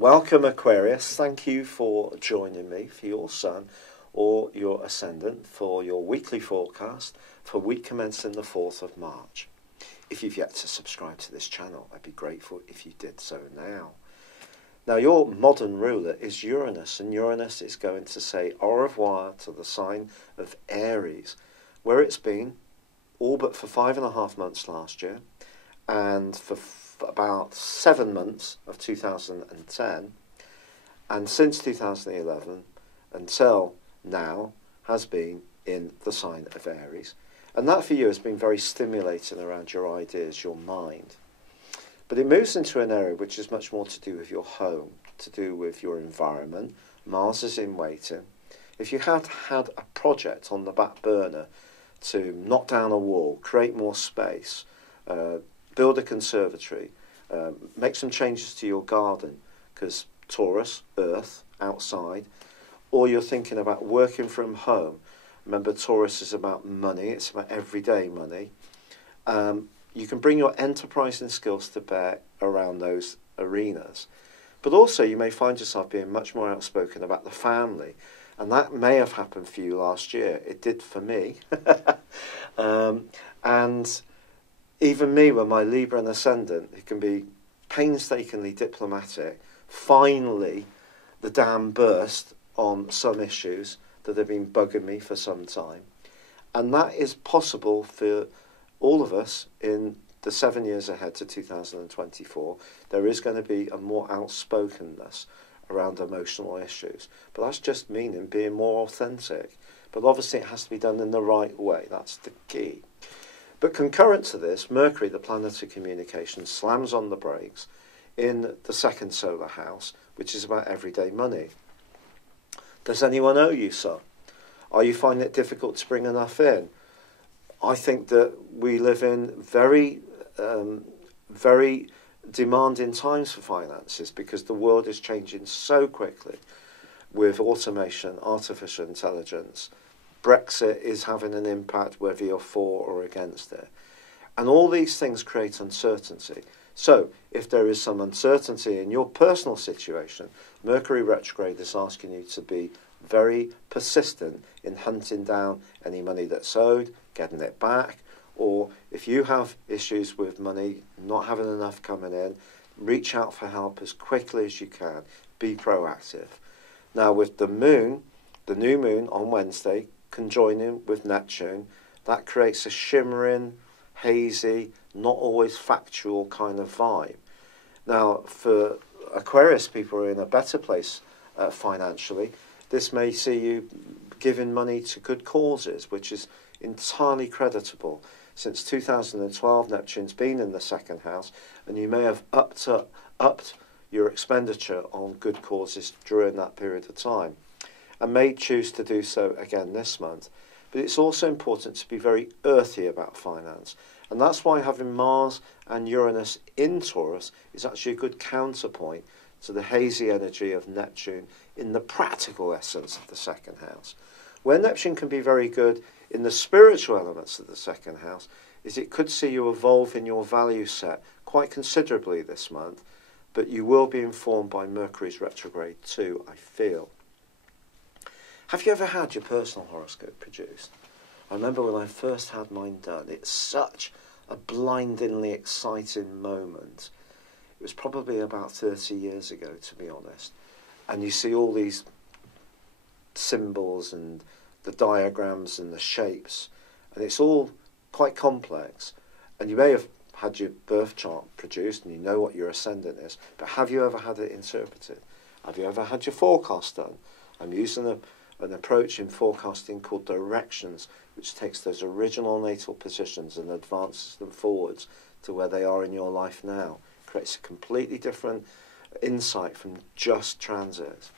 Welcome, Aquarius. Thank you for joining me for your Sun or your Ascendant for your weekly forecast for week commencing the 4th of March. If you've yet to subscribe to this channel, I'd be grateful if you did so now. Now, your modern ruler is Uranus, and Uranus is going to say au revoir to the sign of Aries, where it's been all but for 5.5 months last year, and for about 7 months of 2010, and since 2011 until now has been in the sign of Aries. And that for you has been very stimulating around your ideas, your mind. But it moves into an area which is much more to do with your home, to do with your environment. Mars is in waiting. If you had had a project on the back burner to knock down a wall, create more space, build a conservatory, make some changes to your garden, because Taurus, Earth, outside, or you're thinking about working from home. Remember, Taurus is about money, it's about everyday money. You can bring your enterprising skills to bear around those arenas. But also you may find yourself being much more outspoken about the family. And that may have happened for you last year. It did for me. And even me, with my Libra and Ascendant, it can be painstakingly diplomatic. Finally, the dam burst on some issues that have been bugging me for some time. And that is possible for all of us in the 7 years ahead to 2024. There is going to be a more outspokenness around emotional issues. But that's just meaning being more authentic. But obviously it has to be done in the right way. That's the key. But concurrent to this, Mercury, the planet of communication, slams on the brakes in the second solar house, which is about everyday money. Does anyone owe you some? Are you finding it difficult to bring enough in? I think that we live in very demanding times for finances, because the world is changing so quickly with automation, artificial intelligence. Brexit is having an impact whether you're for or against it. And all these things create uncertainty. So if there is some uncertainty in your personal situation, Mercury retrograde is asking you to be very persistent in hunting down any money that's owed, getting it back, or if you have issues with money, not having enough coming in, reach out for help as quickly as you can. Be proactive. Now, with the moon, the new moon on Wednesday, conjoining with Neptune, that creates a shimmering, hazy, not always factual kind of vibe. Now, for Aquarius people who are in a better place financially, this may see you giving money to good causes, which is entirely creditable. Since 2012, Neptune's been in the second house, and you may have upped your expenditure on good causes during that period of time, and may choose to do so again this month. But it's also important to be very earthy about finance, and that's why having Mars and Uranus in Taurus is actually a good counterpoint to the hazy energy of Neptune in the practical essence of the second house. Where Neptune can be very good in the spiritual elements of the second house is it could see you evolve in your value set quite considerably this month, but you will be informed by Mercury's retrograde too, I feel. Have you ever had your personal horoscope produced? I remember when I first had mine done, it's such a blindingly exciting moment. It was probably about 30 years ago, to be honest. And you see all these symbols and the diagrams and the shapes, and it's all quite complex. And you may have had your birth chart produced and you know what your ascendant is, but have you ever had it interpreted? Have you ever had your forecast done? I'm using an approach in forecasting called directions, which takes those original natal positions and advances them forwards to where they are in your life now. Creates a completely different insight from just transits.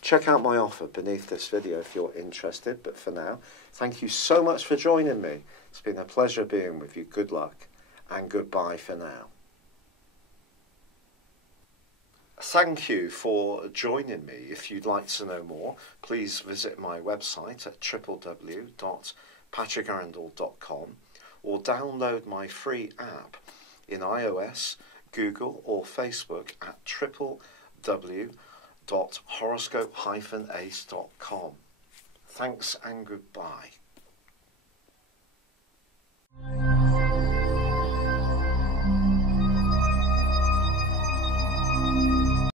Check out my offer beneath this video if you're interested, but for now, thank you so much for joining me. It's been a pleasure being with you. Good luck and goodbye for now. Thank you for joining me. If you'd like to know more, please visit my website at www.patrickarundell.com or download my free app in iOS, Google or Facebook at www.horoscope-ace.com. Thanks and goodbye.